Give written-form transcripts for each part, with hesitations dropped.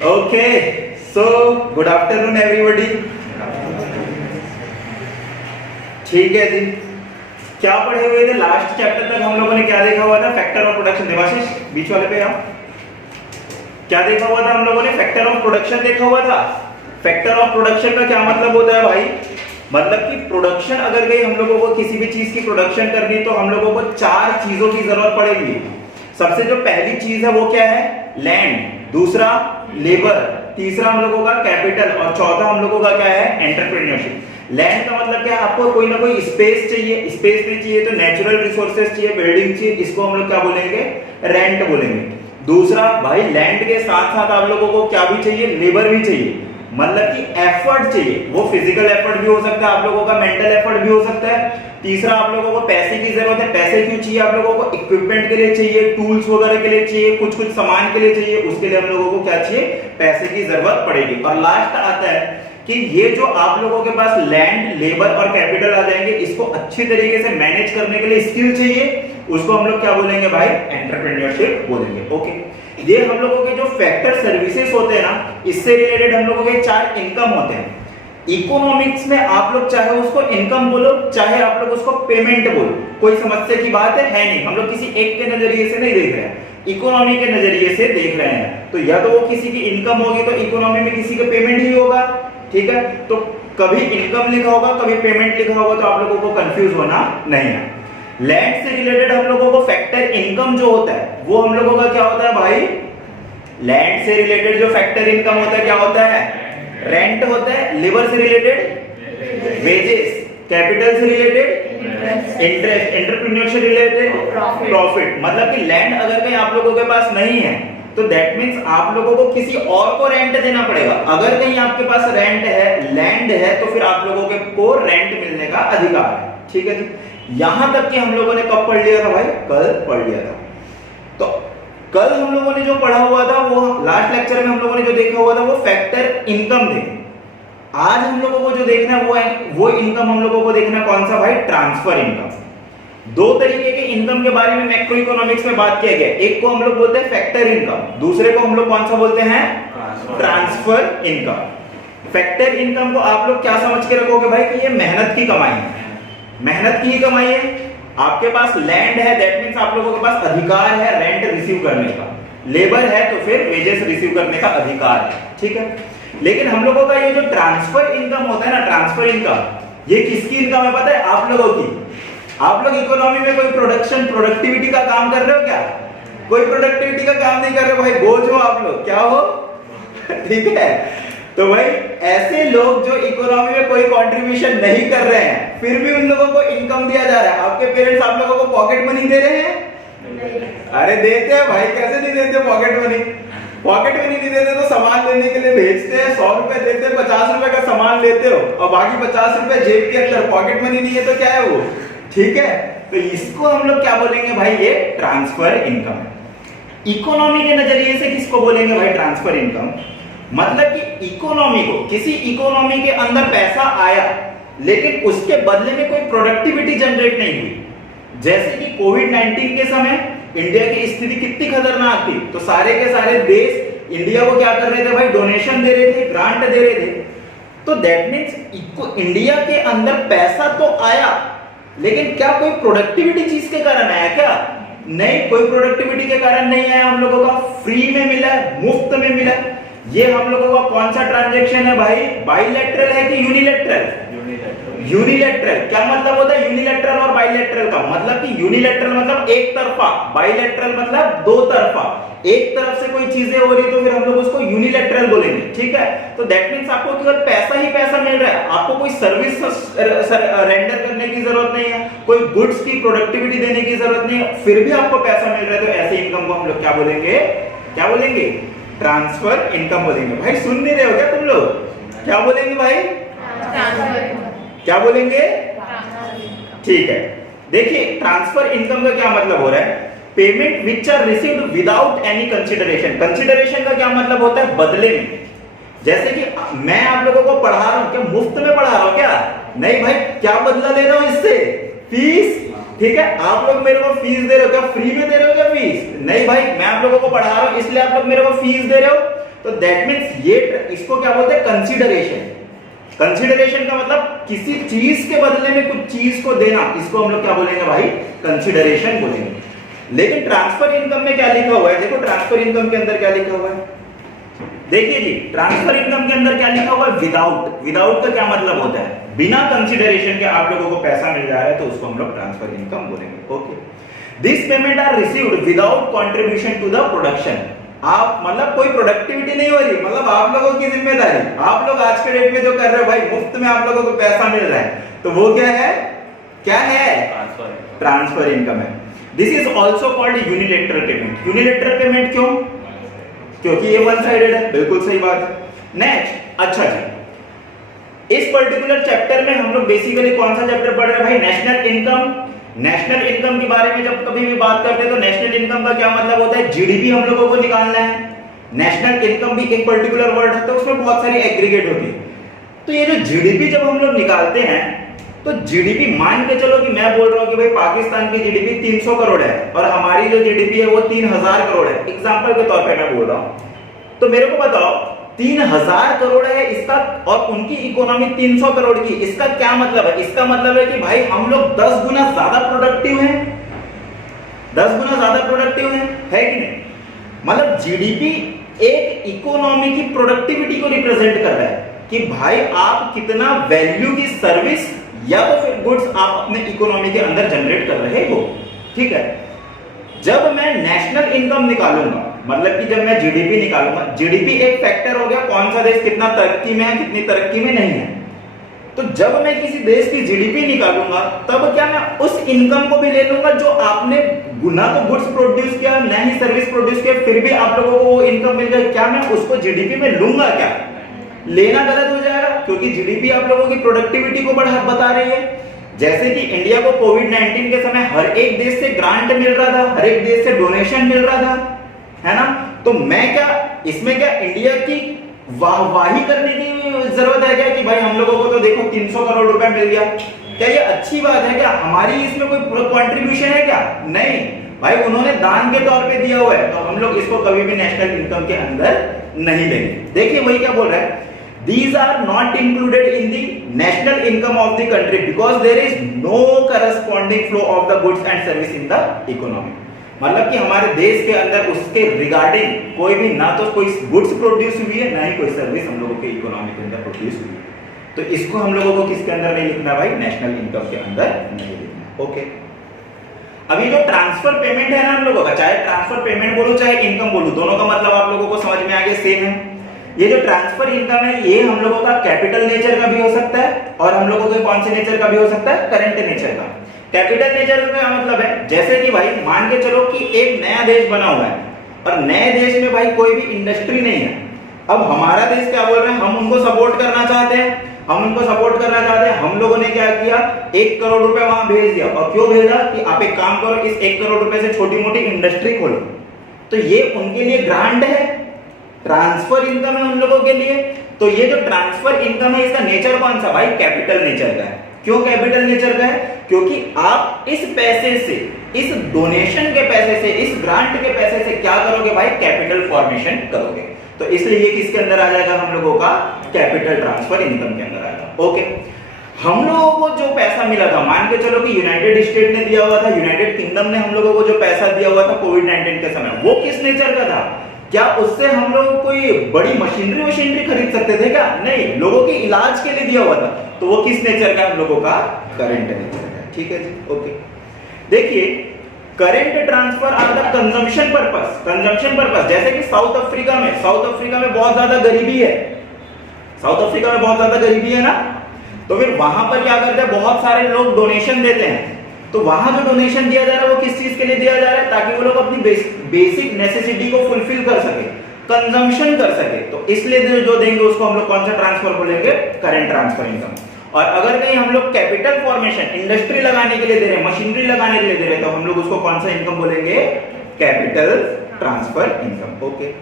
Okay, so good afternoon everybody. ठीक है जी, क्या पढ़े हुए थे लास्ट चैप्टर तक? हम लोगों ने क्या देखा हुआ था? Factor of production. देवाशीष बीच वाले पे आओ। क्या देखा हुआ था हम लोगों ने? फैक्टर ऑफ प्रोडक्शन देखा हुआ था। फैक्टर ऑफ प्रोडक्शन का क्या मतलब होता है भाई? मतलब कि प्रोडक्शन अगर गई, हम लोगों को किसी भी चीज की प्रोडक्शन करनी तो हम लोगों को चार चीजों की जरूरत पड़ेगी। सबसे जो पहली चीज है वो क्या है? लैंड। दूसरा लेबर। तीसरा हम लोगों का कैपिटल। और चौथा हम लोगों का क्या है? एंटरप्रेन्योरशिप। लैंड का मतलब क्या है? आपको कोई ना कोई स्पेस चाहिए। स्पेस नहीं चाहिए तो नेचुरल रिसोर्सेज चाहिए, बिल्डिंग चाहिए। इसको हम लोग क्या बोलेंगे? रेंट बोलेंगे। दूसरा भाई, लैंड के साथ साथ आप लोगों को क्या भी चाहिए? लेबर भी चाहिए। मतलब कि एफर्ट चाहिए। वो फिजिकल एफर्ट भी हो सकता है, आप लोगों का मेंटल एफर्ट भी हो सकता है। तीसरा, आप लोगों को पैसे की जरूरत है। पैसे क्यों चाहिए? आप लोगों को इक्विपमेंट के लिए चाहिए, टूल्स वगैरह के लिए चाहिए, कुछ कुछ सामान के लिए चाहिए। उसके लिए हम लोगों को क्या चाहिए? पैसे की जरूरत पड़ेगी। और लास्ट आता है कि ये जो आप लोगों के पास लैंड, लेबर और कैपिटल आ जाएंगे, इसको अच्छी तरीके से मैनेज करने के लिए स्किल चाहिए। उसको हम लोग क्या बोलेंगे भाई? एंटरप्रेन्योरशिप बोलेंगे। ओके, ये हम लोगों के जो फैक्टर सर्विसेज होते हैं ना, इससे रिलेटेड हम लोगों के चार इनकम होते हैं। इकोनॉमिक्स में आप लोग चाहे उसको इनकम बोलो, चाहे आप लोग उसको पेमेंट बोलो, कोई समस्या की बात है नहीं। हम लोग किसी एक के नजरिए से नहीं देख रहे हैं, इकोनॉमी के नजरिए से देख रहे हैं। तो या तो वो किसी की इनकम होगी तो इकोनॉमी में किसी का पेमेंट ही होगा। ठीक है, तो कभी इनकम लिखा होगा, कभी पेमेंट लिखा होगा, तो आप लोगों को कंफ्यूज होना नहीं है। लैंड से रिलेटेड हम लोगों को फैक्टर इनकम जो होता है वो हम लोगों का क्या होता है भाई? लैंड से रिलेटेड जो फैक्टर इनकम होता है क्या होता है? रेंट होता है। लेबर से रिलेटेड वेजेस, कैपिटल से रिलेटेड इंटरेस्ट, एंटरप्रेन्योर से रिलेटेड प्रॉफिट। मतलब कि लैंड अगर कहीं आप लोगों के पास नहीं है तो दैट मींस आप लोगों को किसी और को रेंट देना पड़ेगा। अगर कहीं आपके पास रेंट है, लैंड है, तो फिर आप लोगों को रेंट मिलने का अधिकार है। ठीक है जी, यहां तक कि हम लोगों ने कब पढ़ लिया था भाई? कल पढ़ लिया था। तो कल हम लोगों ने जो पढ़ा हुआ था, वो लास्ट लेक्चर में हम लोगों ने जो देखा हुआ था वो फैक्टर इनकम थे। आज हम लोगों को जो देखना है वो इनकम हम लोगों को देखना है कौन सा भाई? Transfer income. दो तरीके के इनकम के बारे में मैक्रो इकोनॉमिक्स में बात किया गया। एक को हम लोग बोलते हैं फैक्टर इनकम, दूसरे को हम लोग कौन सा बोलते हैं? Transfer income. फैक्टर इनकम को आप लोग क्या समझ के रखोगे भाई? कि ये मेहनत की कमाई है, मेहनत की ही कमाई है। आपके पास लैंड है, दैट मींस आप लोगों के पास अधिकार है रेंट रिसीव करने का। लेबर है तो फिर वेजेस रिसीव करने का अधिकार है। ठीक है, लेकिन हम लोगों का ये जो ट्रांसफर इनकम होता है ना, ट्रांसफर इनकम, ये किसकी इनकम है पता है? आप लोगों की। आप लोग इकोनॉमी में कोई प्रोडक्टिविटी का काम कर रहे हो क्या? कोई प्रोडक्टिविटी का काम नहीं कर रहे भाई, बोझ हो आप लोग। क्या हो? ठीक है, तो भाई ऐसे लोग जो इकोनॉमी में कोई कंट्रीब्यूशन नहीं कर रहे हैं, फिर भी उन लोगों को इनकम दिया जा रहा है। आपके पेरेंट्स आप लोगों को पॉकेट मनी दे रहे हैं? अरे देते हैं भाई, कैसे नहीं देते पॉकेट मनी? पॉकेट मनी नहीं देते तो सामान लेने के लिए भेजते हैं। 100 रुपए देते हैं, 50 रुपए का सामान लेते हो और बाकी 50 रुपए जेब के अंदर। पॉकेट मनी नहीं है तो क्या है वो? ठीक है, तो इसको हम लोग क्या बोलेंगे भाई? ये ट्रांसफर इनकम है। इकोनॉमी के नजरिए से किसको बोलेंगे भाई? Transfer income. मतलब कि इकोनॉमी को, किसी इकोनॉमी के अंदर पैसा आया लेकिन उसके बदले में कोई प्रोडक्टिविटी जनरेट नहीं हुई। जैसे कि कोविड-19 के समय इंडिया की स्थिति कितनी खतरनाक थी, तो सारे के सारे देश इंडिया को क्या कर रहे थे भाई? डोनेशन दे रहे थे, ग्रांट दे रहे थे। तो दैट मींस इंडिया के अंदर पैसा तो आया, लेकिन क्या कोई प्रोडक्टिविटी चीज के कारण आया क्या? नहीं, कोई प्रोडक्टिविटी के कारण नहीं आया। हम लोगों का फ्री में मिला, मुफ्त में मिला। ये हम लोगों का कौन सा ट्रांजैक्शन है भाई? बाइलेटरल है कि यूनिलेटरल? यूनिलेटरल। क्या मतलब होता है यूनिलेटरल और बाइलेटरल का? मतलब कि यूनिलेटरल मतलब एक तरफा, बाइलेटरल मतलब दो तरफा। एक तरफ से कोई चीजें हो रही तो फिर हम लोग उसको यूनिलेटरल बोलेंगे। ठीक है, तो दैट मींस आपको केवल पैसा ही पैसा मिल रहा है, आपको कोई सर्विस रेंडर करने की जरूरत नहीं है, कोई गुड्स की प्रोडक्टिविटी देने की जरूरत नहीं है, फिर भी आपको पैसा मिल रहा है। तो ऐसे इनकम को हम लोग क्या बोलेंगे? क्या बोलेंगे? ट्रांसफर इनकम बोलेंगे। भाई सुन नहीं रहे हो क्या तुम लोग? क्या बोलेंगे भाई? क्या बोलेंगे? ठीक है, देखिए ट्रांसफर इनकम का क्या मतलब हो रहा है? Payment which are received without any consideration. Consideration का क्या मतलब होता है? बदले में। जैसे कि मैं आप लोगों को पढ़ा रहा हूं, क्या मुफ्त में पढ़ा रहा हूं क्या? नहीं भाई, क्या बदला ले रहा हूं इससे? फीस। ठीक है, आप लोग मेरे को फीस दे रहे हो क्या? फ्री में दे रहे हो क्या फीस? नहीं भाई, मैं आप लोगों को पढ़ा रहा हूं इसलिए आप लोग मेरे को फीस दे रहे हो। तो दैट मीन्स ये इसको क्या बोलते हैं, कंसीडरेशन। कंसीडरेशन का मतलब किसी चीज के बदले में कुछ चीज को देना, इसको हम लोग क्या बोलेंगे भाई, कंसीडरेशन बोलेंगे। लेकिन ट्रांसफर इनकम में क्या लिखा हुआ है, देखो ट्रांसफर इनकम के अंदर क्या लिखा हुआ है, देखिए जी ट्रांसफर इनकम के अंदर क्या लिखा हुआ है, विदाउट। विदाउट का क्या मतलब होता है, बिना कंसीडरेशन के आप लोगों को पैसा मिल जा रहा है, तो उसको हम लोग ट्रांसफर इनकम बोलेंगे। Okay, this payment are received without contribution to the production. आप मतलब कोई प्रोडक्टिविटी नहीं हो रही, मतलब आप लोगों की जिम्मेदारी, आप लोग आज के डेट में जो कर रहे हो भाई, मुफ्त में आप लोगों को पैसा मिल रहा है, तो वो क्या है, क्या है, ट्रांसफर इनकम है। This is also called unilateral payment. Unilateral payment क्यों, क्योंकि ये वन साइडेड है, बिल्कुल सही बात है। नेक्स्ट, अच्छा जी, इस पर्टिकुलर चैप्टर में हम लोग बेसिकली कौन सा चैप्टर पढ़ रहे हैं भाई, नेशनल इनकम। नेशनल इनकम के बारे में जब कभी भी बात करते हैं तो नेशनल इनकम का क्या मतलब होता है, जीडीपी हम लोगों को निकालना है। नेशनल इनकम भी एक पर्टिकुलर वर्ड है, तो उसमें बहुत सारी एग्रीगेट होती है। तो ये जो जीडीपी जब हम लोग निकालते हैं, तो जीडीपी मान के चलो कि मैं बोल रहा हूं कि भाई पाकिस्तान की जीडीपी 300 करोड़ है और हमारी जो जीडीपी है वो 3000 करोड़ है, एग्जांपल के तौर पे मैं बोल रहा हूं। तो मेरे को बताओ 3000 करोड़ है इसका और उनकी इकोनॉमी 300 करोड़ की, इसका क्या मतलब है, इसका मतलब है कि भाई हम लोग 10 गुना ज्यादा प्रोडक्टिव हैं, 10 गुना ज्यादा प्रोडक्टिव हैं, है कि नहीं। मतलब जीडीपी एक इकोनॉमी की प्रोडक्टिविटी को रिप्रेजेंट कर रहा है कि भाई आप कितना वैल्यू की सर्विस या तो फिर गुड्स आप अपने इकोनॉमी के अंदर जनरेट कर रहे हो, ठीक है। जब मैं नेशनल इनकम निकालूंगा, मतलब कि जब मैं जीडीपी निकालूंगा, जीडीपी एक फैक्टर हो गया कौन सा देश कितना तरक्की में है, कितनी तरक्की में नहीं है। तो जब मैं किसी देश की जीडीपी निकालूंगा, तब क्या मैं उस इनकम को भी ले लूंगा जो आपने ना तो गुड्स प्रोड्यूस किया ना ही सर्विस प्रोड्यूस किया, फिर भी आप लोगों को वो इनकम मिल गई, क्या मैं उसको जीडीपी में लूंगा, क्या लेना गलत हो जाएगा, क्योंकि जीडीपी आप लोगों की प्रोडक्टिविटी को बता रही है। जैसे कि इंडिया को कोविड-19 के समय हर एक देश से ग्रांट मिल रहा था, हर एक देश से डोनेशन मिल रहा था, है ना। तो मैं क्या इसमें क्या इंडिया की वाहवाही करने की जरूरत है क्या कि भाई हम लोगों को तो देखो 300 करोड़ रुपए मिल गया, क्या ये अच्छी बात है, क्या हमारी इसमें कोई कंट्रीब्यूशन है क्या, नहीं भाई, उन्होंने दान के तौर पे दिया हुआ है, तो हम लोग इसको कभी भी नेशनल इनकम के अंदर नहीं लेंगे। देखिए वही क्या बोल रहा है, these are not included in the national income of the country because there is no corresponding flow of the goods and service in the economy। मतलब कि हमारे देश के अंदर उसके रिगार्डिंग कोई भी ना तो कोई गुड्स प्रोड्यूस हुई है, ना ही कोई सर्विस हम लोगों के इकोनॉमी के अंदर प्रोड्यूस हुई है, तो इसको हम लोगों को किसके अंदर नहीं लिखना भाई, नेशनल इनकम के अंदर नहीं लिखना। ओके, अभी जो ट्रांसफर पेमेंट है ना हम लोगों का, चाहे ट्रांसफर पेमेंट बोलूं चाहे इनकम बोलूं, दोनों का मतलब आप लोगों को समझ में आ गया, सेम है। ये जो ट्रांसफर इनकम है ये हम लोगों का कैपिटल नेचर का भी हो सकता है और हम लोगों के कौन से नेचर का भी हो सकता है, करंट नेचर का। कैपिटल नेचर का मतलब है जैसे कि भाई मान के चलो कि एक नया देश बना हुआ है और नए देश में भाई कोई भी इंडस्ट्री नहीं है। अब हमारा देश क्या बोल रहे हैं, हम उनको सपोर्ट करना चाहते हैं, हम उनको सपोर्ट करना चाहते हैं। हम लोगों ने क्या किया, 1 करोड़ रुपए वहां भेज दिया, और क्यों भेजा कि आप एक काम करो, इस 1 करोड़ रुपए से छोटी मोटी इंडस्ट्री खोलो। तो ये उनके लिए ग्रांट है, ट्रांसफर इनकम है उन लोगों के लिए। तो ये जो ट्रांसफर इनकम है इसका नेचर कौन सा भाई, कैपिटल नेचर का है। क्यों कैपिटल नेचर का है, क्योंकि आप इस पैसे से, इस डोनेशन के पैसे से, इस ग्रांट के पैसे से क्या करोगे भाई, कैपिटल फॉर्मेशन करोगे। तो इसलिए ये किसके अंदर आ जाएगा, हम लोगों का कैपिटल ट्रांसफर इनकम के अंदर आएगा। ओके, हम लोगों को जो पैसा मिला था, मान के चलो कि यूनाइटेड स्टेट ने दिया हुआ था, यूनाइटेड किंगडम ने हम लोगों को जो पैसा दिया हुआ था कोविड-19 के समय, वो किस नेचर का था, क्या उससे हम लोग कोई बड़ी मशीनरी खरीद सकते थे क्या, नहीं, लोगों के इलाज के लिए दिया हुआ था। तो वो किस नेचर का, हम लोगों का करंट नेचर का। ठीक है जी, ओके। देखिए current transfer R the consumption purpose, consumption purpose. जैसे कि साउथ अफ्रीका में बहुत ज्यादा गरीबी है, साउथ अफ्रीका में बहुत ज्यादा गरीबी है ना, तो फिर वहां पर क्या करते हैं, बहुत सारे लोग डोनेशन देते हैं। तो वहां जो डोनेशन दिया जा रहा है वो किस चीज के लिए दिया जा रहा है, ताकि वो लोग अपनी बेसिक नेसेसिटी को फुलफिल कर सके, कंजम्पशन कर सके। तो इसलिए जो देंगे उसको हम लोग कौन सा ट्रांसफर बोलेंगे, करंट ट्रांसफर इनकम। और अगर कहीं हम लोग कैपिटल फॉर्मेशन, इंडस्ट्री लगाने के लिए दे रहे हैं, मशीनरी लगाने के लिए दे रहे हैं, तो हम लोग उसको कौन सा इनकम बोलेंगे, कैपिटल ट्रांसफर इनकम। ओके,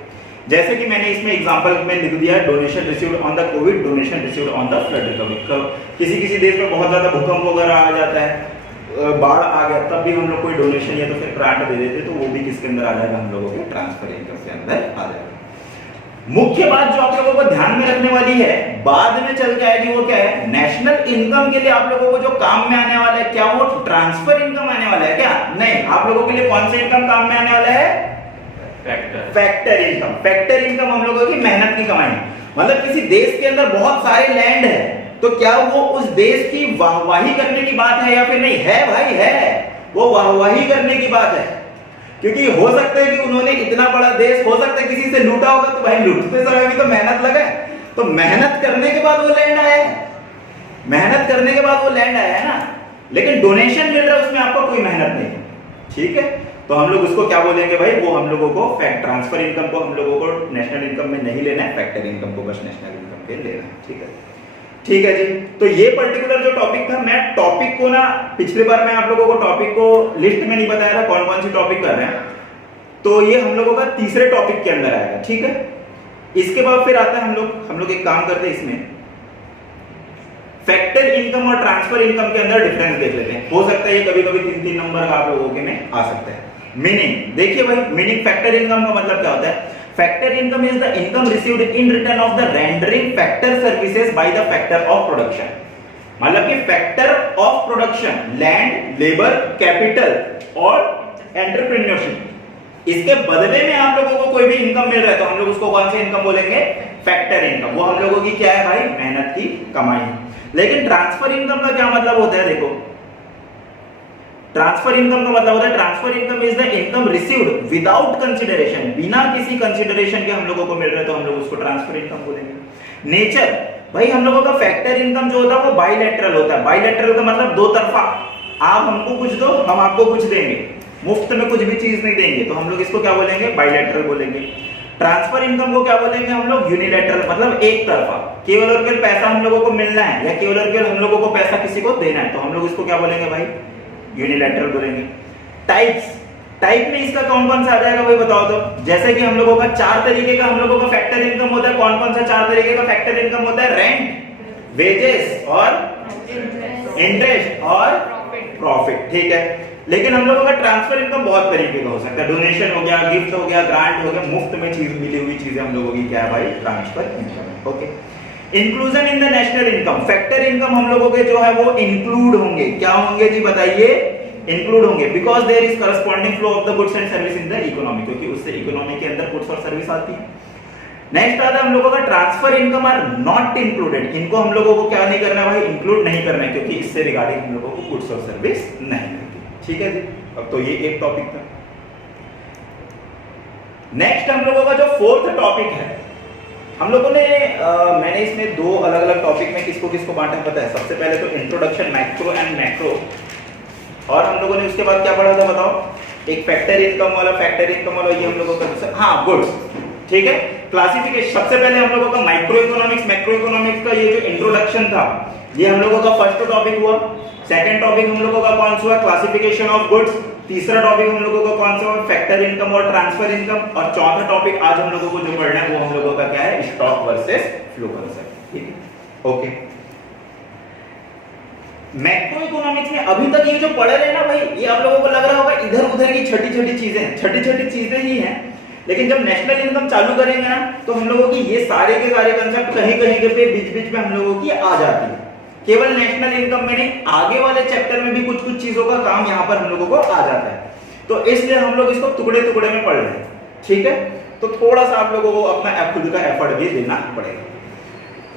जैसे कि मैंने इसमें एग्जांपल में लिख दिया, donation received on the Covid, donation received on the flood recovery. किसी देश में बहुत ज्यादा भूकंप वगैरह आ जाता है, बाढ़ आ गया, तब भी हम लोग कोई डोनेशन या तो फिर ग्रांट दे देते, तो वो भी किसके अंदर आ जाएगा, हम लोगों के ट्रांसफर इनकम के अंदर आ जाएगा। मुख्य बात जो आप लोगों को ध्यान में रखने वाली है, बाद में चल के आएगी, वो क्या है, नेशनल इनकम के लिए आप लोगों को जो काम में आने वाला है, क्या वो ट्रांसफर इनकम आने वाला है क्या? नहीं, आप लोगों के लिए कौन सा इनकम काम में आने वाला है? Factor income. फैक्टर इनकम हम लोगों की मेहनत की कमाई, मतलब किसी देश के अंदर बहुत सारे लैंड है, तो क्या वो उस देश की वाहवाही करने की बात है या फिर नहीं? है भाई, है, वो वाहवाही करने की बात है। क्योंकि हो सकता है कि उन्होंने इतना बड़ा देश, हो सकता है किसी से लूटा होगा, तो भाई लूटते समय भी तो मेहनत लगा है, तो मेहनत करने के बाद वो लैंड आया है, मेहनत करने के बाद वो लैंड आया है ना। लेकिन डोनेशन मिल रहा है, उसमें आपको कोई मेहनत नहीं है, ठीक है। तो हम लोग उसको क्या बोलेंगे भाई, वो हम लोगों को ट्रांसफर इनकम को हम लोगों को नेशनल इनकम में नहीं लेना है, फैक्टर इनकम को बस नेशनल इनकम पे लेना है, ठीक है। ठीक है जी, तो ये पर्टिकुलर जो टॉपिक था, मैं टॉपिक को ना, पिछली बार मैं आप लोगों को टॉपिक को लिस्ट में नहीं बताया था कौन कौन सी टॉपिक कर रहे हैं, तो ये हम लोगों का तीसरे टॉपिक के अंदर आएगा, ठीक है। इसके बाद फिर आता है हम लोग एक काम करते हैं, इसमें फैक्टर इनकम और ट्रांसफर इनकम के अंदर डिफरेंस देख लेते हैं। हो सकता है ये कभी कभी 3-3 नंबर का आप लोगों के में आ सकता है। मीनिंग देखिए भाई, मीनिंग फैक्टर इनकम का मतलब क्या होता है? Factor income is the income received in return of the rendering factor services by the factor of production. मतलब कि factor of production, land, labour, capital और एंटरप्रेन्योरशिप, इसके बदले में आप लोगों को कोई भी इनकम मिल रहा है, तो हम लोग उसको कौन सी इनकम बोलेंगे? Factor income. वो हम लोगों की क्या है भाई? मेहनत की कमाई। लेकिन ट्रांसफर इनकम का क्या मतलब होता है? देखो, ट्रांसफर इनकम का मतलब होता है, transfer income is the income received without consideration, बिना किसी कंसीडरेशन के हम लोगों को मिल रहा है, तो हम लोग उसको ट्रांसफर इनकम बोलेंगे। नेचर भाई, हम लोगों का फैक्टर इनकम जो होता है वो बाइलैटरल होता है। बाइलैटरल का मतलब दो तरफा, आप हमको कुछ दो, हम आपको कुछ देंगे, मुफ्त में कुछ भी चीज नहीं देंगे, तो हम लोग इसको क्या बोलेंगे? बाइलैटरल बोलेंगे। ट्रांसफर इनकम को क्या बोलेंगे हम लोग? यूनिलैटरल, मतलब एक तरफा, केवल और केवल पैसा हम लोगों को मिलना है या केवल और केवल हम लोगों को पैसा किसी को देना है, तो हम लोग इसको क्या बोलेंगे भाई? यूनिलैटरल बोलेंगे। टाइप्स, टाइप में इसका कौन कौन सा आ जाएगा भाई बताओ तो? जैसे कि हम लोगों का 4 तरीके का हम लोगों का फैक्टर इनकम होता है। कौन कौन सा 4 तरीके का फैक्टर इनकम होता है? रेंट, वेजेस और इंटरेस्ट और प्रॉफिट, ठीक है। लेकिन हम लोगों का ट्रांसफर इनकम बहुत तरीके का हो सकता है। डोनेशन हो गया, गिफ्ट हो गया, ग्रांट हो गया, मुफ्त में चीज मिली हुई चीजें हम लोगों की क्या है भाई? Transfer income, okay. Inclusion in the national income, factor income हम लोगों के जो है वो इंक्लूड होंगे। क्या होंगे जी बताइए? इंक्लूड होंगे, because there is corresponding flow of the goods and service in the economy, क्योंकि उससे इकोनॉमी के अंदर गुड्स और सर्विस आती है। नेक्स्ट आता है हम लोगों का transfer income are not included, इनको हम लोगों को क्या नहीं करना भाई? इंक्लूड नहीं करना है, क्योंकि इससे रिगार्डिंग हम लोगों को गुड्स और सर्विस नहीं मिलती, ठीक है जी। अब तो ये एक टॉपिक था। नेक्स्ट हम लोगों का जो फोर्थ टॉपिक है, हम लोगों ने मैंने इसमें 2 अलग अलग टॉपिक में किसको किसको बांटा पता है? सबसे पहले तो इंट्रोडक्शन मैक्रो एंड मैक्रो, और हम लोगों ने उसके बाद क्या पढ़ा था बताओ? एक फैक्टर इनकम वाला, फैक्टर इनकम वाला, ये हम लोगों का हाँ गुड्स, ठीक है। क्लासिफिकेशन, सबसे पहले हम लोगों का माइक्रो इकोनॉमिक्स, मैक्रो इकोनॉमिक्स का ये जो इंट्रोडक्शन था, ये हम लोगों का फर्स्ट टॉपिक हुआ। सेकंड टॉपिक हम लोगों का कौन सा हुआ? Classification of goods. तीसरा टॉपिक हम लोगों का कौन सा हुआ? फैक्टर इनकम और ट्रांसफर इनकम। और चौथा टॉपिक आज हम लोगों को जो पढ़ना है वो हम लोगों का क्या है? स्टॉक वर्सेस फ्लो कंसेप्ट, ठीक है, ओके। मैक्रो इकोनॉमिक्स में अभी तक ये जो पढ़ रहे हैं ना भाई, ये आप लोगों को लग रहा होगा इधर उधर की छोटी छोटी चीजें ही हैं, लेकिन जब नेशनल इनकम चालू करेंगे ना, तो हम लोगों की ये सारे के सारे कंसेप्ट कहीं कहीं के पे बीच बीच में हम लोगों की आ जाती है। केवल नेशनल इनकम में नहीं, आगे वाले चैप्टर में भी कुछ कुछ चीजों का काम यहाँ पर हम लोगों को आ जाता है, तो इसलिए हम लोग इसको टुकड़े टुकड़े में पढ़ रहे हैं, ठीक है। तो थोड़ा सा आप लोगों को अपना खुद का एफर्ट भी देना पड़ेगा।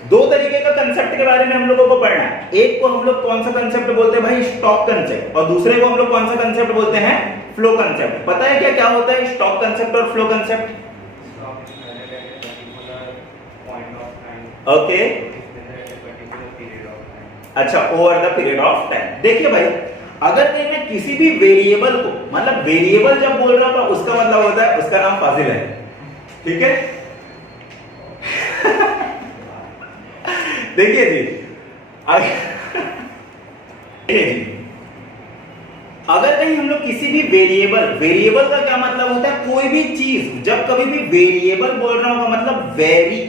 2 तरीके का कंसेप्ट के बारे में हम लोगों को पढ़ना है। एक को हम लोग कौन सा कंसेप्ट बोलते हैं भाई? Stock concept. और दूसरे को हम लोग कौन सा कंसेप्ट बोलते हैं? Flow concept. पता है क्या क्या होता है स्टॉक कंसेप्ट और फ्लो कंसेप्ट? ओके, अच्छा, over the period of time. देखिए भाई, अगर कहीं मैं किसी भी वेरिएबल को, मतलब वेरिएबल जब बोल रहा था उसका मतलब होता है, उसका नाम फाजिल है, ठीक है। देखिए जी, अगर कहीं हम लोग किसी भी वेरिएबल का क्या मतलब होता है? कोई भी चीज, जब कभी भी वेरिएबल बोल रहा हूं मतलब वेरी,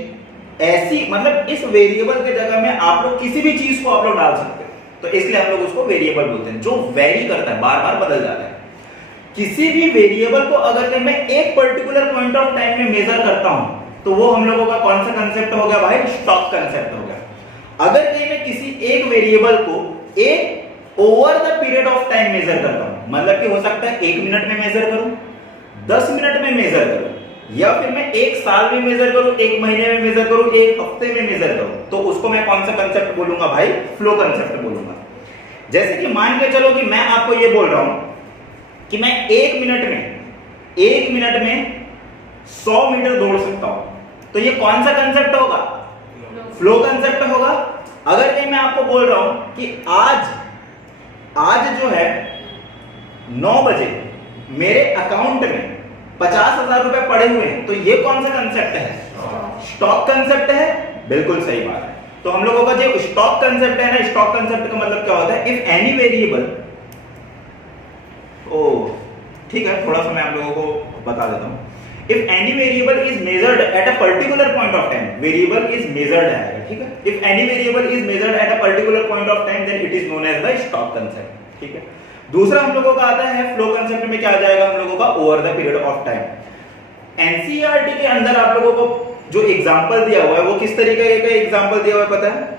ऐसी, मतलब इस वेरिएबल के जगह में आप लोग किसी भी चीज को आप लोग डाल सकते हैं, तो इसलिए हम लोग उसको वेरिएबल बोलते हैं, जो वेरी करता है, बार बार बदल जाता है। किसी भी वेरिएबल को अगर मैं एक पर्टिकुलर पॉइंट ऑफ टाइम में मेजर करता हूं, तो वो हम लोगों का कौन सा कंसेप्ट हो गया भाई? स्टॉक कंसेप्ट हो गया। अगर कहीं मैं किसी एक वेरिएबल को एक over the period of time measure करता हूं, मतलब कि हो सकता है 1 मिनट में मेजर करूं, 10 मिनट में मेजर करूं, या फिर मैं 1 साल में मेजर करूं, 1 महीने में मेजर करूं, 1 हफ्ते में मेजर करूं, तो उसको मैं कौन सा कंसेप्ट बोलूंगा भाई? फ्लो कंसेप्ट बोलूंगा। जैसे कि मान के चलो कि मैं आपको ये बोल रहा हूं कि मैं 1 मिनट में 100 मीटर दौड़ सकता हूं, तो ये कौन सा कंसेप्ट होगा? फ्लो कंसेप्ट होगा। अगर कहीं मैं आपको बोल रहा हूं कि आज जो है 9 बजे मेरे अकाउंट में 50,000 रुपए पड़े हुए हैं, तो ये कौन सा कंसेप्ट है? स्टॉक कंसेप्ट है। बिल्कुल सही बात है। तो हम लोगों का जो स्टॉक कंसेप्ट है ना, स्टॉक कंसेप्ट का मतलब क्या होता है? इफ एनी वेरिएबल, ठीक है, थोड़ा सा मैं आप लोगों को बता देता हूं। If any variable is measured at a particular point of time, variable is measured है, ठीक है? If any variable is measured at a particular point of time, then it is known as the stock concept, ठीक है? दूसरा हम लोगों का आता है फ्लो कंसेप्ट में, क्या आ जाएगा हम लोगों का? Over the period of time. NCERT के अंदर आप लोगों को जो एग्जांपल दिया हुआ है वो किस तरीके का एग्जांपल दिया हुआ है पता है?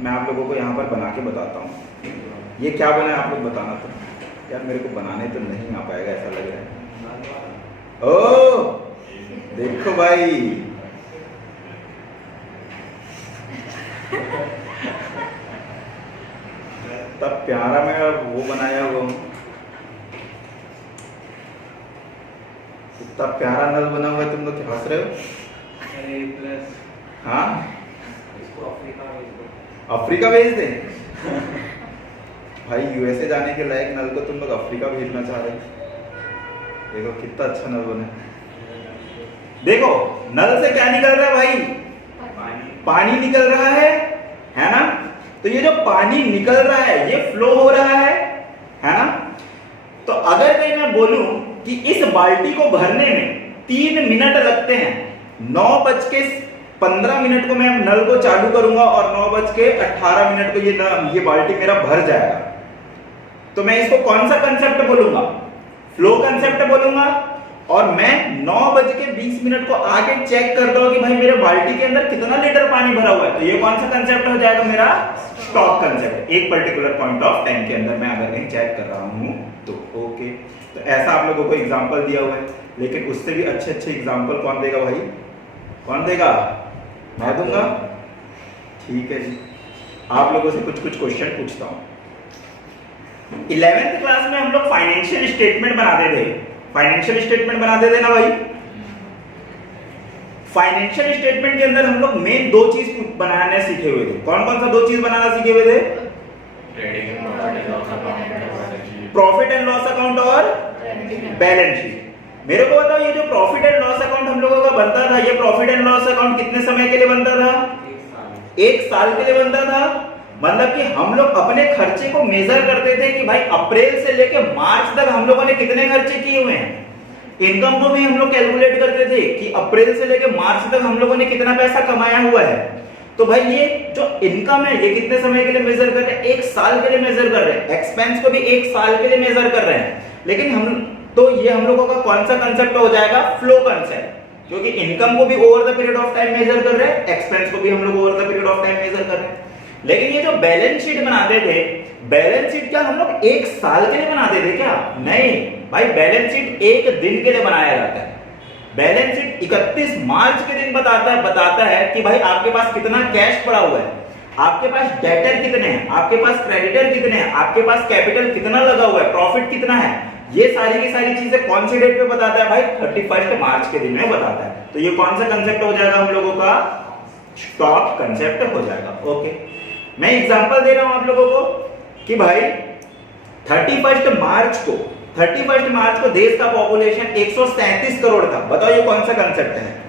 मैं आप लोगों को यहाँ पर बना के बताता हूँ। ये क्या बना है आप लोग बताना। तो यार मेरे को बनाने तो नहीं आ पाएगा ऐसा लग रहा है। ओ देखो भाई, तब प्यारा मैं वो बनाया वो, इतना प्यारा नल बना हुआ है, तुम लोग हंस रहे हो? हाँ, अफ्रीका भेज दे भाई, यूएसए जाने के लायक नल को तुम लोग अफ्रीका भेजना चाह रहे हो। देखो कितना अच्छा नल बना है। देखो नल से क्या निकल रहा है भाई? पानी निकल रहा है ना? तो ये जो पानी निकल रहा है ये फ्लो हो रहा है ना? तो अगर कहीं मैं बोलूं कि इस बाल्टी को भरने में 3 मिनट लगते हैं, 9:15 को मैं नल को चालू करूंगा और 9:18 को ये बाल्टी मेरा भर जाएगा, तो मैं इसको कौन सा कंसेप्ट बोलूंगा? फ्लो कंसेप्ट बोलूंगा। और मैं 9:20 को आके चेक करता हूं कि भाई मेरे बाल्टी के अंदर कितना लीटर पानी भरा हुआ है, तो ये कौन सा कंसेप्ट हो जाएगा? मेरा स्टॉक कंसेप्ट। एक पर्टिकुलर पॉइंट ऑफ टाइम के अंदर मैं अगर कहीं चेक कर रहा हूं तो ओके। तो ऐसा आप लोगों को एग्जांपल दिया हुआ है, लेकिन उससे भी अच्छे एग्जांपल कौन देगा भाई? कौन देगा? मैं दूंगा। ठीक है जी, आप लोगों से कुछ क्वेश्चन पूछता हूं। 11th क्लास में हम लोग फाइनेंशियल स्टेटमेंट बनाते थे। फाइनेंशियल स्टेटमेंट बनाते थे ना भाई? फाइनेंशियल स्टेटमेंट के अंदर हम लोग मेन 2 चीज बनाने सीखे हुए थे। कौन कौन सा 2 चीज बनाना सीखे हुए थे? प्रॉफिट एंड लॉस अकाउंट और बैलेंस शीट। मेरे को बताओ, ये जो प्रॉफिट एंड लॉस अकाउंट हम लोगों का बनता था, ये प्रॉफिट एंड लॉस अकाउंट कितने समय के लिए बनता था? 1 साल के लिए बनता था। मतलब कि हम लोग अपने खर्चे को मेजर करते थे कि भाई अप्रैल से लेके मार्च तक हम लोगों ने कितने खर्चे किए हुए हैं। इनकम को भी हम लोग कैलकुलेट करते थे कि अप्रैल से लेके मार्च तक हम लोगों ने कितना पैसा कमाया हुआ है। तो भाई ये जो इनकम है ये कितने समय के लिए मेजर कर रहे हैं? 1 साल के लिए मेजर कर रहे हैं। एक्सपेंस को भी 1 साल के लिए मेजर कर रहे हैं। लेकिन ये हम लोगों का कौन सा कंसेप्ट हो जाएगा? फ्लो कंसेप्ट, क्योंकि इनकम को भी over the period of time measure कर रहे हैं, एक्सपेंस को भी हम लोग over the period of time measure कर रहे हैं। लेकिन ये जो बैलेंस शीट बनाते थे, बैलेंस शीट क्या हम लोग 1 साल के लिए बनाते थे क्या? नहीं भाई, बैलेंस शीट 1 दिन के लिए बनाया जाता है। बैलेंस शीट 31 मार्च के दिन बताता है कि भाई आपके पास कितना कैश पड़ा हुआ है, आपके पास डेटर कितने हैं, आपके पास क्रेडिटर कितने हैं, आपके पास कैपिटल कितना लगा हुआ है, प्रॉफिट कितना है। ये सारी की सारी चीजें कौन सी डेट पे बताता है भाई? 31 मार्च के दिन में बताता है। तो ये कौन सा कंसेप्ट हो जाएगा हम लोगों का? स्टॉक कंसेप्ट हो जाएगा। ओके, मैं एग्जांपल दे रहा हूं आप लोगों को कि भाई 31 मार्च को देश का पॉपुलेशन 137 करोड़ था। बताओ ये कौन सा कंसेप्ट है?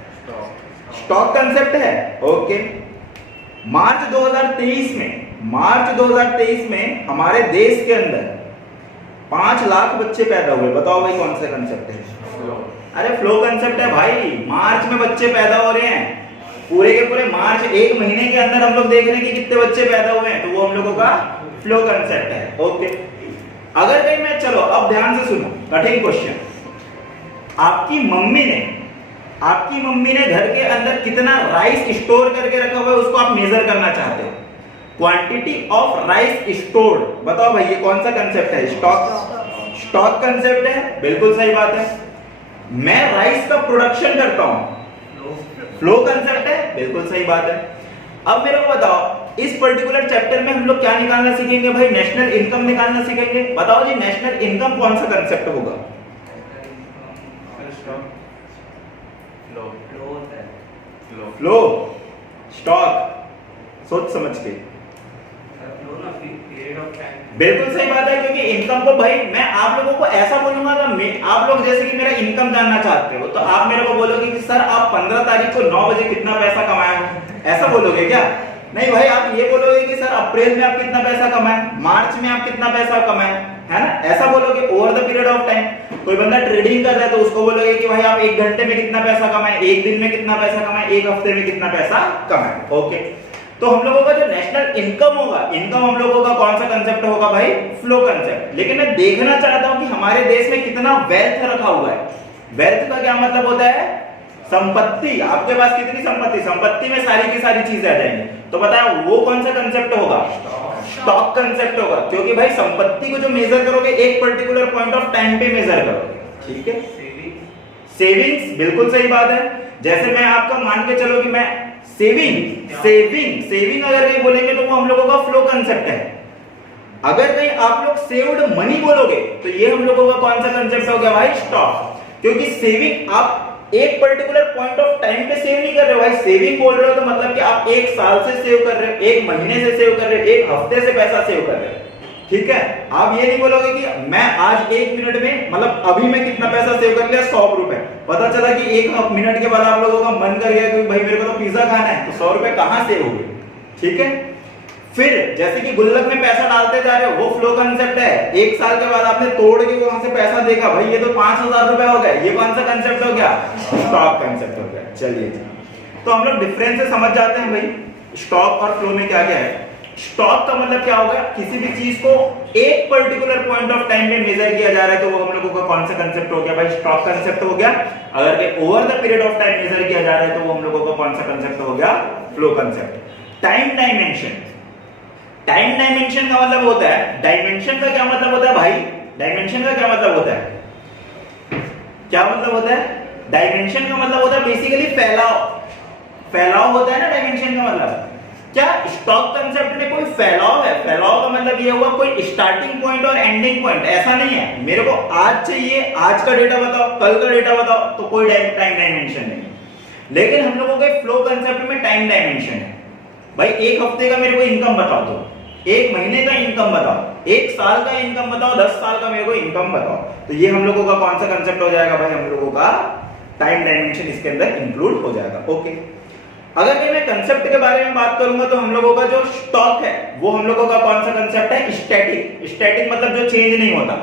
स्टॉक कंसेप्ट है। ओके, मार्च 2023 में हमारे देश के अंदर 5 लाख बच्चे पैदा हुए। बताओ भाई कौन सा कंसेप्ट है? अरे फ्लो कंसेप्ट है भाई। मार्च में बच्चे पैदा हो रहे हैं, पूरे के पूरे मार्च 1 महीने के अंदर हम लोग देख रहे हैं कि कितने बच्चे पैदा हुए हैं, तो वो हम लोगों का फ्लो कंसेप्ट है। ओके, अगर कहीं मैं, चलो अब ध्यान से सुनो, कठिन क्वेश्चन। आपकी मम्मी ने आपकी मम्मी ने घर के अंदर कितना राइस स्टोर करके रखा हुआ है उसको आप मेजर करना चाहते हो। क्वांटिटी ऑफ राइस स्टोर्ड, बताओ भाई ये कौन सा कंसेप्ट है? स्टॉक। स्टॉक कंसेप्ट है, बिल्कुल सही बात है। मैं राइस का प्रोडक्शन करता हूं, फ्लो कंसेप्ट है, बिल्कुल सही बात है। अब मेरे को बताओ इस पर्टिकुलर चैप्टर में हम लोग क्या निकालना सीखेंगे भाई? नेशनल इनकम निकालना सीखेंगे। बताओ जी नेशनल इनकम कौन सा कंसेप्ट होगा? फ्लो, स्टॉक, सोच समझ के। बिल्कुल सही बात है, क्योंकि इनकम को भाई मैं आप लोगों को ऐसा बोलूंगा ना, आप लोग जैसे कि मेरा इनकम जानना चाहते हो तो आप मेरे को बोलोगे कि सर आप 15 तारीख को 9 बजे कितना पैसा कमाए हो, ऐसा बोलोगे क्या? नहीं भाई, आप ये बोलोगे कि सर अप्रैल में आप कितना पैसा कमाए, मार्च में आप कितना पैसा कमाए, है ना, ऐसा बोलोगे over the period of time. कोई बंदा ट्रेडिंग कर रहा है तो उसको बोलोगे कि भाई आप 1 घंटे में कितना पैसा कमाए, 1 दिन में कितना पैसा कमाए, 1 हफ्ते में कितना पैसा कमाए। ओके, तो हम लोगों का जो नेशनल इनकम होगा, इनकम हम लोगों का कौन सा कंसेप्ट होगा भाई? Flow concept. लेकिन मैं देखना चाहता हूं कि हमारे देश में कितना वेल्थ रखा हुआ है। वेल्थ का क्या मतलब होता है? संपत्ति। आपके पास कितनी संपत्ति? संपत्ति में सारी की सारी चीजें आ जाएंगी। तो बताओ वो कौन सा कंसेप्ट होगा? स्टॉक कंसेप्ट होगा, क्योंकि भाई संपत्ति को जो मेजर करोगे एक पर्टिकुलर पॉइंट ऑफ टाइम पे मेजर करोगे। ठीक है, सेविंग्स, बिल्कुल सही बात है। जैसे मैं आपका मान के चलो कि मैं सेविंग अगर कहीं बोलेंगे तो वो हम लोगों का फ्लो कंसेप्ट है। अगर कहीं आप लोग सेव्ड मनी बोलोगे तो ये हम लोगों का कौन सा कंसेप्ट हो गया भाई? स्टॉक। क्योंकि सेविंग आप एक पर्टिकुलर पॉइंट ऑफ टाइम पे सेव नहीं कर रहे हो भाई, सेविंग बोल रहे हो तो मतलब कि आप 1 साल से सेव कर रहे हो, 1 महीने से सेव कर रहे हो, 1 हफ्ते से पैसा सेव कर रहे हो। ठीक है, आप ये नहीं बोलोगे कि मैं आज 1 मिनट में, मतलब अभी मैं कितना पैसा सेव कर लिया, 100 रुपए। पता चला कि 1 मिनट के बाद आप लोगों का मन कर गया कि भाई मेरे को तो पिज्जा खाना है, तो 100 रुपए कहां सेव हो गए? ठीक है, फिर जैसे कि गुल्लक में पैसा डालते जा रहे हो, वो फ्लो कंसेप्ट है। 1 साल के बाद आपने तोड़ के वहां से पैसा देखा, भाई ये तो 5000 रुपए हो गए, ये कौन सा कंसेप्ट हो गया? स्टॉक कंसेप्ट हो गया। चलिए, तो हम लोग डिफरेंस से समझ जाते हैं भाई स्टॉक और फ्लो में क्या क्या है। स्टॉक का मतलब क्या होगा? किसी भी चीज को एक पर्टिकुलर पॉइंट ऑफ टाइम में मेजर किया जा रहा है तो वो हम लोगों का कौन सा कंसेप्ट हो गया भाई? स्टॉक कंसेप्ट हो गया। अगर के over the period of time measure किया जा रहा है तो वो हम लोगों का कौन सा कंसेप्ट हो गया? Flow concept. Time dimension, time dimension का मतलब होता है, डायमेंशन का क्या मतलब होता है भाई? डायमेंशन का क्या मतलब होता है? क्या मतलब होता है? डायमेंशन का मतलब होता है बेसिकली फैलाव। फैलाव होता है ना डायमेंशन का मतलब। क्या स्टॉक कंसेप्ट में कोई फैलाव है? फैलाव का मतलब ये हुआ कोई स्टार्टिंग पॉइंट और एंडिंग पॉइंट, ऐसा नहीं है मेरे को आज चाहिए, आज का डेटा बताओ, कल का डेटा बताओ, तो कोई टाइम डायमेंशन नहीं। लेकिन हम लोगों के फ्लो कंसेप्ट में टाइम डायमेंशन है। भाई 1 हफ्ते का मेरे को इनकम बताओ, तो 1 महीने का इनकम बताओ, 1 साल का इनकम बताओ, 10 साल का मेरे को इनकम बताओ, तो ये हम लोगों का कौन सा कंसेप्ट हो जाएगा भाई? हम लोगों का टाइम डायमेंशन इसके अंदर इंक्लूड हो जाएगा। ओके, अगर मैं कंसेप्ट के बारे में बात करूंगा तो हम लोगों का जो स्टॉक है वो हम लोगों का कौन सा कंसेप्ट है? स्टैटिक। स्टैटिक मतलब जो चेंज नहीं होता।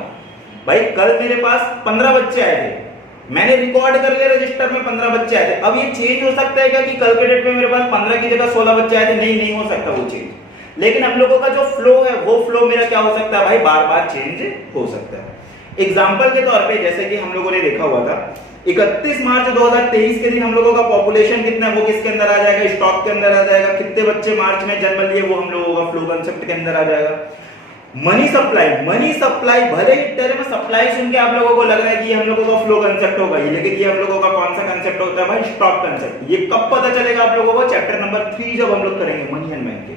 भाई कल मेरे पास 15 बच्चे आए थे, मैंने रिकॉर्ड कर लिया रजिस्टर में 15 बच्चे आए थे। अब ये चेंज हो सकता है क्या कि कल के डेट में मेरे पास 15 की जगह 16 बच्चे आए थे? नहीं हो सकता वो चेंज। लेकिन हम लोगों का जो फ्लो है वो फ्लो मेरा क्या हो सकता है भाई? बार बार चेंज हो सकता है। एग्जाम्पल के तौर पे जैसे कि हम लोगों ने देखा हुआ था 31 मार्च 2023 के दिन हम लोगों का पॉपुलेशन कितना है वो किसके अंदर आ जाएगा? स्टॉक के अंदर आ जाएगा। कितने बच्चे मार्च में जन्म लिए वो हम लोगों का फ्लो कंसेप्ट के अंदर आ जाएगा। मनी सप्लाई भले ही तेरे में सप्लाई सुन के आप लोगों को लग रहा है कि ये हम लोगों का फ्लो कंसेप्ट होगा, लेकिन ये हम लोगों का कौन सा कंसेप्ट होता है भाई? Stock concept. ये कब पता चलेगा आप लोगों को? चैप्टर नंबर 3 जब हम लोग करेंगे मनी एंड बैंक के,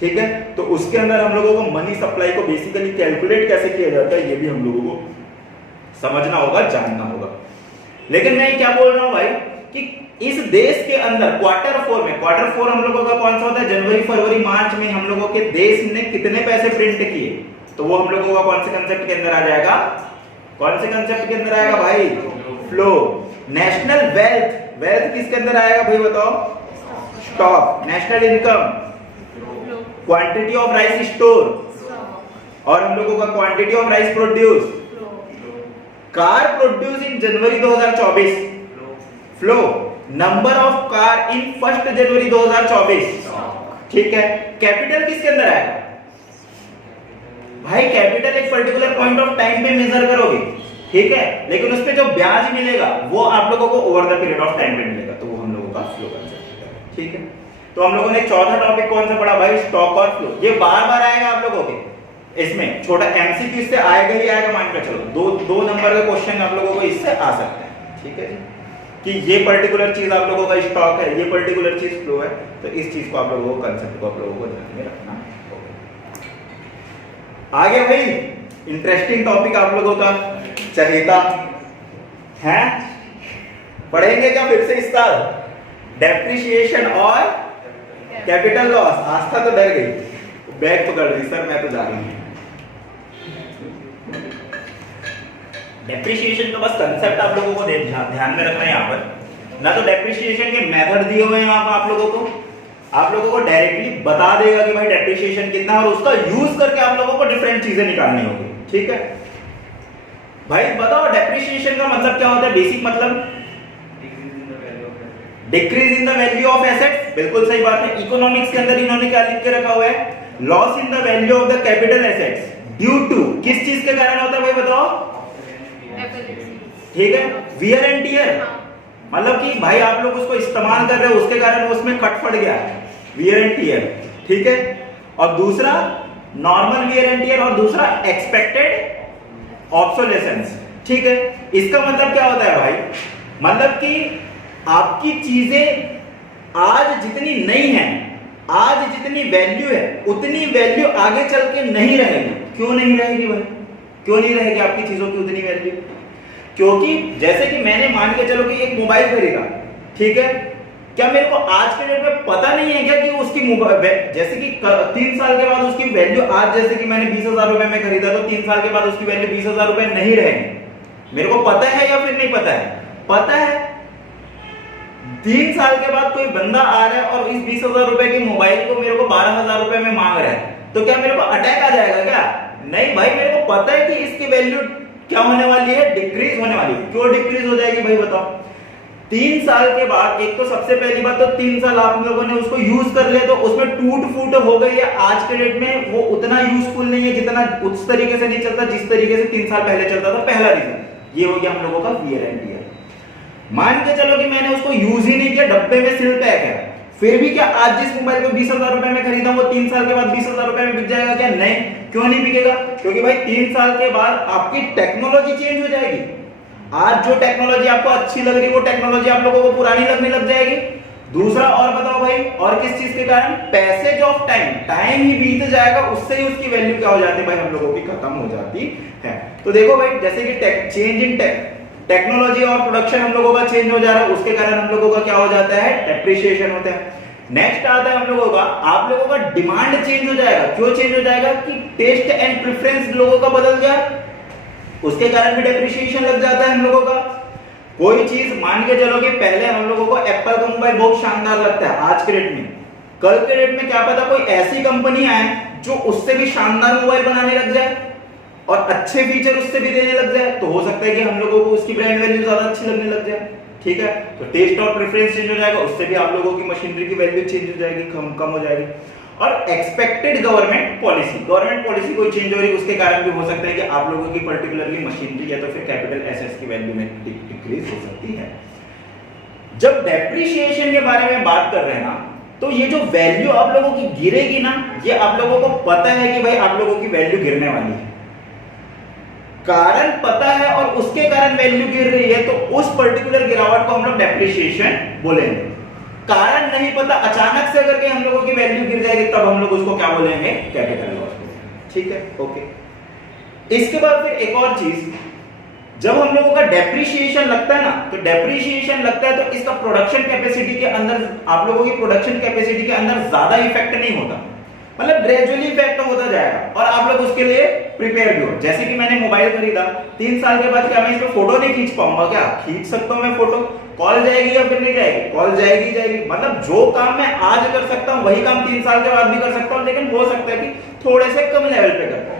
ठीक है, तो उसके अंदर हम लोगों को मनी सप्लाई को बेसिकली कैलकुलेट कैसे किया जाता है ये भी हम लोगों को समझना होगा, जानना होगा। लेकिन मैं क्या बोल रहा हूं भाई कि इस देश के अंदर क्वार्टर 4 में, क्वार्टर 4 हम लोगों का कौन सा होता है? जनवरी फरवरी मार्च में हम लोगों के देश ने कितने पैसे प्रिंट किए, तो वो हम लोगों का कौन से कंसेप्ट के अंदर आ जाएगा? कौन से कंसेप्ट के अंदर आएगा भाई? फ्लो। नेशनल वेल्थ, वेल्थ किसके अंदर आएगा भाई बताओ? Stock. National income, quantity of rice store, और हम लोगों का quantity of rice produce. Car produce in January 2024, flow. Number of car in 1 जनवरी 2024, ठीक है। कैपिटल किसके अंदर आएगा भाई? कैपिटल एक पर्टिकुलर पॉइंट ऑफ टाइम पे मेजर करोगे, ठीक है, लेकिन उस पे जो ब्याज मिलेगा वो आप लोगों को over the period of time पे मिलेगा, तो वो हम लोगों का फ्लो कंसेप्ट है। ठीक है, तो हम लोगों ने चौथा टॉपिक कौन सा पढ़ा भाई, स्टॉक और फ्लो। ये बार बार आएगा आप लोगों के इसमें, छोटा एमसीक्यू इससे आएगा ही आएगा, मान के चलो दो नंबर के क्वेश्चन आप लोगों को इससे आ सकते हैं। ठीक है जी, कि ये पर्टिकुलर चीज आप लोगों का स्टॉक है, ये पर्टिकुलर चीज फ्लो है, तो इस चीज को आप लोगों को, कंसेप्ट को आप लोगों को ध्यान में रखना होगा। आगे भाई इंटरेस्टिंग टॉपिक आप लोगों का चहेता है, पढ़ेंगे क्या फिर से इस साल, डेप्रिसिएशन और कैपिटल लॉस। आस्था तो डर गई, बैग पकड़ रही सर मैं तो जा रही हूं। डेप्रिसिएशन का बस कंसेप्ट आप लोगों को ध्यान में रखना है यहाँ पर ना, तो डेप्रिसिएशन के मेथड दिए हुए हैं यहाँ पर आप लोगों को डायरेक्टली बता देगा कि भाई डेप्रिसिएशन कितना है, और उसका यूज करके आप लोगों को डिफरेंट चीजें निकालनी होगी। ठीक है भाई, बताओ डेप्रिसिएशन का मतलब क्या होता है, बेसिक मतलब decrease in the value of assets, बिल्कुल सही बात है। इकोनॉमिक्स के अंदर इन्होंने क्या लिख के रखा हुआ है, loss in the value of the capital assets due to, किस चीज के कारण होता है भाई बताओ, ठीक है, वियर एंड टियर, मतलब कि भाई आप लोग उसको इस्तेमाल कर रहे हो उसके कारण उसमें कट फट गया, वियर एंड टियर। ठीक है, और दूसरा नॉर्मल वियर एंड टियर, और दूसरा एक्सपेक्टेड ऑब्सोलेसेंस। ठीक है, इसका मतलब क्या होता है भाई, मतलब कि आपकी चीजें आज जितनी नहीं है, आज जितनी वैल्यू है उतनी वैल्यू आगे चल के नहीं रहेगी। क्यों नहीं रहेगी भाई, क्यों नहीं रहेगी आपकी चीजों की उतनी वैल्यू, क्योंकि जैसे कि मैंने मान के चलो कि एक मोबाइल खरीदा, ठीक है, क्या मेरे को आज के डेट में पता नहीं है क्या कि उसकी जैसे कि 3 साल के बाद उसकी वैल्यू, आज जैसे कि मैंने 20,000 रुपए में खरीदा तो 3 साल के बाद उसकी वैल्यू 20,000 रुपए नहीं रहेगी। मेरे को पता है या फिर नहीं पता है, पता है। 3 साल के बाद कोई बंदा आ रहा है और इस 20,000 रुपए की मोबाइल को मेरे को 12,000 रुपए में मांग रहा है, तो क्या मेरे को अटैक आ जाएगा क्या, नहीं भाई, मेरे को पता है कि इसकी वैल्यू क्या होने वाली है, डिक्रीज होने वाली है। क्यों डिक्रीज हो जाएगी भाई बताओ, 3 साल के बाद, एक तो सबसे पहली बात तो 3 साल आप लोगों ने उसको यूज कर लिया तो उसमें टूट फूट हो गई है, आज के डेट में वो उतना यूजफुल नहीं है, जितना उस तरीके से नहीं चलता जिस तरीके से 3 साल पहले चलता था। पहला रीजन ये हो गया हम लोगों का वियर एंड टियर। मान के चलो कि मैंने उसको यूज ही नहीं किया, डब्बे में सील पैक है, फिर भी क्या आज जिस मोबाइल को 20,000 रुपए में खरीदा वो 3 साल के बाद 20,000 रुपए में बिक जाएगा क्या, नहीं। क्यों नहीं बिकेगा, क्योंकि भाई 3 साल के बाद आपकी टेक्नोलॉजी चेंज हो जाएगी। आज जो टेक्नोलॉजी आपको अच्छी लग रही है वो टेक्नोलॉजी आप लोगों को पुरानी लगने लग जाएगी। दूसरा और बताओ भाई, और किस चीज के कारण, पैसेज ऑफ टाइम, टाइम ही बीत जाएगा, उससे ही उसकी वैल्यू क्या हो जाती है भाई हम लोगों की खत्म हो जाती है। तो देखो भाई, जैसे कि चेंज इन टेक्नोलॉजी और प्रोडक्शन हम लोगों का चेंज हो जा रहा है, उसके कारण हम लोगों का क्या हो जाता है, डेप्रिसिएशन होता है। नेक्स्ट आता है हम लोगों का, आप लोगों का डिमांड चेंज हो जाएगा। क्यों चेंज हो जाएगा, कि टेस्ट एंड प्रेफरेंस लोगों का बदल गया, उसके कारण भी डेप्रिसिएशन लग जाता है हम लोगों का। कोई चीज मान के चलो कि पहले हम लोगों को एप्पल का मोबाइल बहुत शानदार लगता है आज के डेट में, कल के डेट में क्या पता कोई ऐसी कंपनी आए जो उससे भी शानदार मोबाइल बनाने लग जाए और अच्छे फीचर उससे भी देने लग जाए, तो हो सकता है कि हम लोगों को उसकी ब्रांड वैल्यू ज्यादा अच्छी लगने लग जाए। ठीक है, तो टेस्ट और प्रेफरेंस चेंज हो जाएगा, उससे भी आप लोगों की मशीनरी की वैल्यू चेंज हो जाएगी, कम हो जाएगी। और एक्सपेक्टेड गवर्नमेंट पॉलिसी कोई चेंज हो रही है, उसके कारण भी हो सकता है कि आप लोगों की पर्टिकुलरली मशीनरी या तो फिर कैपिटल एसेट्स की वैल्यू में डिक्रीज हो सकती है। जब डेप्रिसिएशन के बारे में बात कर रहे हैं ना, तो ये जो वैल्यू आप लोगों की गिरेगी ना, ये आप लोगों को पता है कि भाई आप लोगों की वैल्यू गिरने वाली है, कारण पता है और उसके कारण वैल्यू गिर रही है, तो उस पर्टिकुलर गिरावट को हम लोग डेप्रिसिएशन बोलेंगे। कारण नहीं पता, अचानक से अगर हम लोगों की वैल्यू गिर जाएगी तब हम लोग उसको क्या बोलेंगे, कैपिटल लॉस। ठीक है, ओके। इसके बाद फिर एक और चीज, जब हम लोगों का डेप्रिसिएशन लगता है ना, तो डेप्रिसिएशन लगता है तो इसका प्रोडक्शन कैपेसिटी के अंदर, आप लोगों की प्रोडक्शन कैपेसिटी के अंदर ज्यादा इफेक्ट नहीं होता, मतलब ग्रेजुअली इफेक्ट होता जाएगा और आप लोग उसके लिए प्रिपेयर भी हो। जैसे कि मैंने मोबाइल खरीदा, 3 साल के बाद क्या मैं इसमें फोटो नहीं खींच पाऊंगा क्या, खींच सकता हूं मैं फोटो, कॉल जाएगी या फिर नहीं जाएगी, कॉल जाएगी जाएगी। मतलब जो काम मैं आज कर सकता हूं वही काम 3 साल के बाद भी कर सकता हूं, लेकिन हो सकता है कि थोड़े से कम लेवल पे कर पाऊं।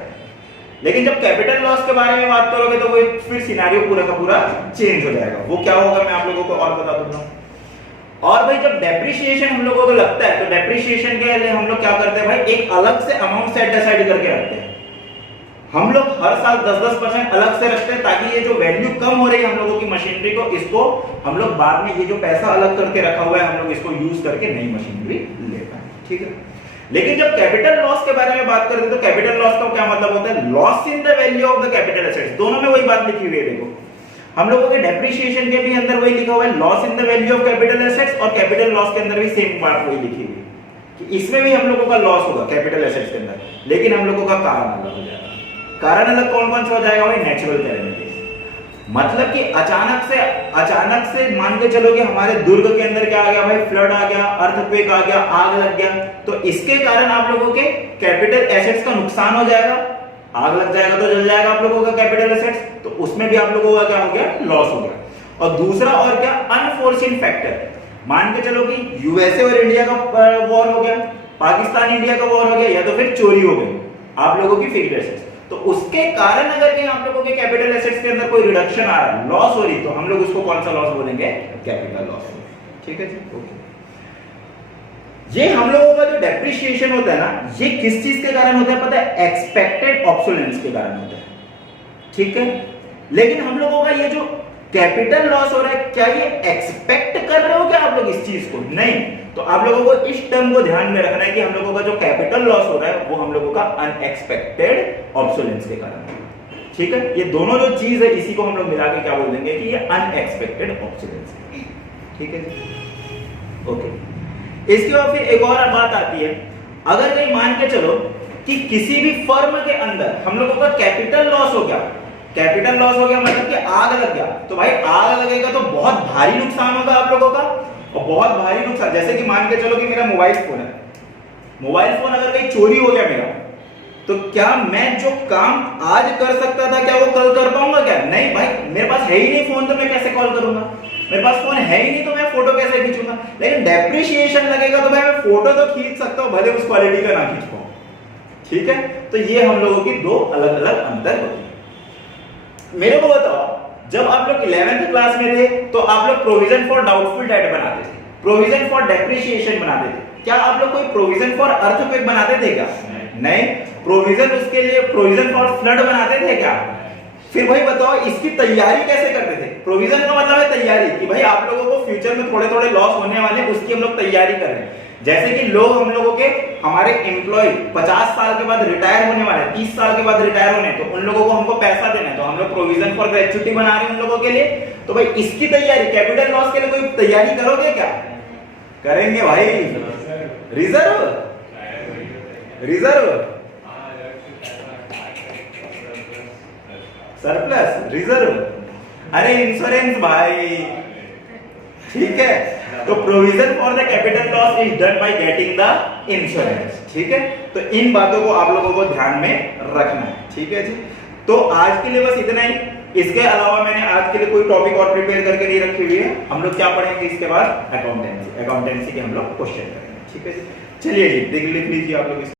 लेकिन जब कैपिटल लॉस के बारे में बात करोगे तो वो फिर सिनेरियो पूरा का पूरा चेंज हो जाएगा। वो क्या होगा मैं आप लोगों को और बता दूंगा। और भाई जब डेप्रिसिएशन हम लोगों को लगता है तो डेप्रिसिएशन के लिए हम लोग क्या करते हैं भाई, एक अलग से अमाउंट सेट डिसाइड करके रखते हैं। हम लोग हर साल 10-10% अलग से रखते हैं ताकि ये जो वैल्यू कम हो रही है हम लोगों की मशीनरी को, इसको हम लोग बाद में ये जो पैसा अलग करके रखा हुआ है हम लोग इसको यूज करके नई मशीनरी ले पाए, ठीक है। लेकिन जब कैपिटल लॉस के बारे में बात करते हैं तो कैपिटल लॉस का क्या मतलब होता है? Loss in the value of the capital assets. दोनों में वही बात लिखी हुई है, देखो हम लोगों के डेप्रिसिएशन के भी अंदर वही लिखा हुआ है, loss in the value of capital assets, और कैपिटल लॉस के अंदर भी सेम बात वही लिखी हुई है कि इसमें भी हम लोगों का लॉस होगा कैपिटल एसेट्स के अंदर, लेकिन हम लोगों का कारण अलग हो जाएगा। कारण अलग कौन कौन सा हो जाएगा भाई? नेचुरल कैलेमिटीज, मतलब कि अचानक से मान के चलो कि हमारे दुर्ग के अंदर क्या आ गया भाई? फ्लड आ गया, अर्थक्वेक आ गया, आग लग गया, तो इसके कारण आप लोगों के कैपिटल एसेट्स का नुकसान हो जाएगा। आग लग जाएगा तो जल जाएगा आप लोगों का कैपिटल एसेट्स, तो उसमें भी आप लोगों का क्या हो गया? लॉस हो गया। और दूसरा और क्या? अनफोर्सिन फैक्टर, मान के चलो कि यूएसए और इंडिया का वॉर हो गया, पाकिस्तान इंडिया का वॉर हो गया, या तो फिर चोरी हो गई आप लोगों की फिक्स्ड एसेट्स, तो उसके कारण अगर कहीं आप लोगों के कैपिटल एसेट्स के अंदर कोई रिडक्शन आ रहा है, लॉस हो रही, तो हम लोग उसको कौन सा लॉस बोलेंगे? कैपिटल लॉस, ठीक है जी, ओके। ये हम लोगों का जो डेप्रिसिएशन होता है ना, ये किस चीज के कारण होता है पता है? एक्सपेक्टेड ऑब्सोलेंस के कारण होता है, ठीक है। लेकिन हम लोगों का ये जो कैपिटल लॉस हो रहा है, क्या ये एक्सपेक्ट कर रहे हो क्या आप लोग इस चीज को? नहीं। तो आप लोगों को इस टर्म को ध्यान में रखना है कि हम लोगों का जो कैपिटल लॉस हो रहा है वो हम लोगों का अनएक्सपेक्टेड ऑब्सोलेंस के कारण है, ठीक है। ये दोनों जो चीज है इसी को हम लोग मिला के क्या बोल देंगे कि ये अनएक्सपेक्टेड ऑब्सोलेंस है, ठीक है जी, ओके। इसके बाद फिर एक और बात आती है, अगर कहीं मान के चलो कि किसी भी फर्म के अंदर हम लोगों का कैपिटल लॉस हो गया, कैपिटल लॉस हो गया मतलब कि आग लग गया, तो भाई आग लगेगा तो बहुत भारी नुकसान होगा आप लोगों का, और बहुत भारी नुकसान, जैसे कि मान के चलो कि मेरा मोबाइल फोन है, मोबाइल फोन अगर कहीं चोरी हो गया मेरा, तो क्या मैं जो काम आज कर सकता था क्या वो कल कर पाऊंगा क्या? नहीं भाई, मेरे पास है ही नहीं फोन, तो मैं कैसे कॉल करूंगा? मेरे पास फोन है ही नहीं तो मैं फोटो कैसे खींचूंगा? लेकिन डेप्रिसिएशन लगेगा तो भाई मैं फोटो तो खींच सकता हूं, भले उस क्वालिटी का ना खींच पाऊं, ठीक है। तो ये हम लोगों की दो अलग अलग अंतर होते हैं। मेरे को बताओ, जब आप लोग 11th क्लास में थे तो आप लोग प्रोविजन फॉर डाउटफुल डेट बनाते थे, प्रोविजन फॉर डेप्रिसिएशन बनाते थे, क्या आप लोग कोई प्रोविजन फॉर अर्थक्वेक बनाते थे क्या? नहीं। प्रोविजन उसके लिए प्रोविजन फॉर फ्लड बनाते थे क्या? फिर भाई बताओ इसकी तैयारी कैसे करते थे? प्रोविजन का मतलब है तैयारी, कि भाई आप लोगों को फ्यूचर में थोड़े थोड़े लॉस होने वाले हैं, उसकी हम लोग तैयारी कर रहे हैं। जैसे कि लोग हम लोगों के हमारे एम्प्लॉय 50 साल के बाद रिटायर होने वाले हैं, 30 साल के बाद रिटायर होने हैं, तो उन लोगों को हमको पैसा देना है, तो हम लोग प्रोविजन फॉर ग्रेच्युटी बना रहे हैं उन लोगों के लिए। तो भाई इसकी तैयारी, कैपिटल लॉस के लिए कोई तैयारी करोगे क्या? करेंगे भाई। रिजर्व, रिजर्व, सरप्लस, रिजर्व, अरे इंश्योरेंस भाई, ठीक है। तो provision for the capital loss is done by getting the insurance, ठीक है। तो इन बातों को आप लोगों को ध्यान में रखना है, ठीक है जी। तो आज के लिए बस इतना ही, इसके अलावा मैंने आज के लिए कोई टॉपिक और प्रिपेयर करके नहीं रखी हुई है। हम लोग क्या पढ़ेंगे इसके बाद? अकाउंटेंसी, अकाउंटेंसी के हम लोग क्वेश्चन करेंगे, ठीक है जी। चलिए जी, लिख लीजिए आप लोग।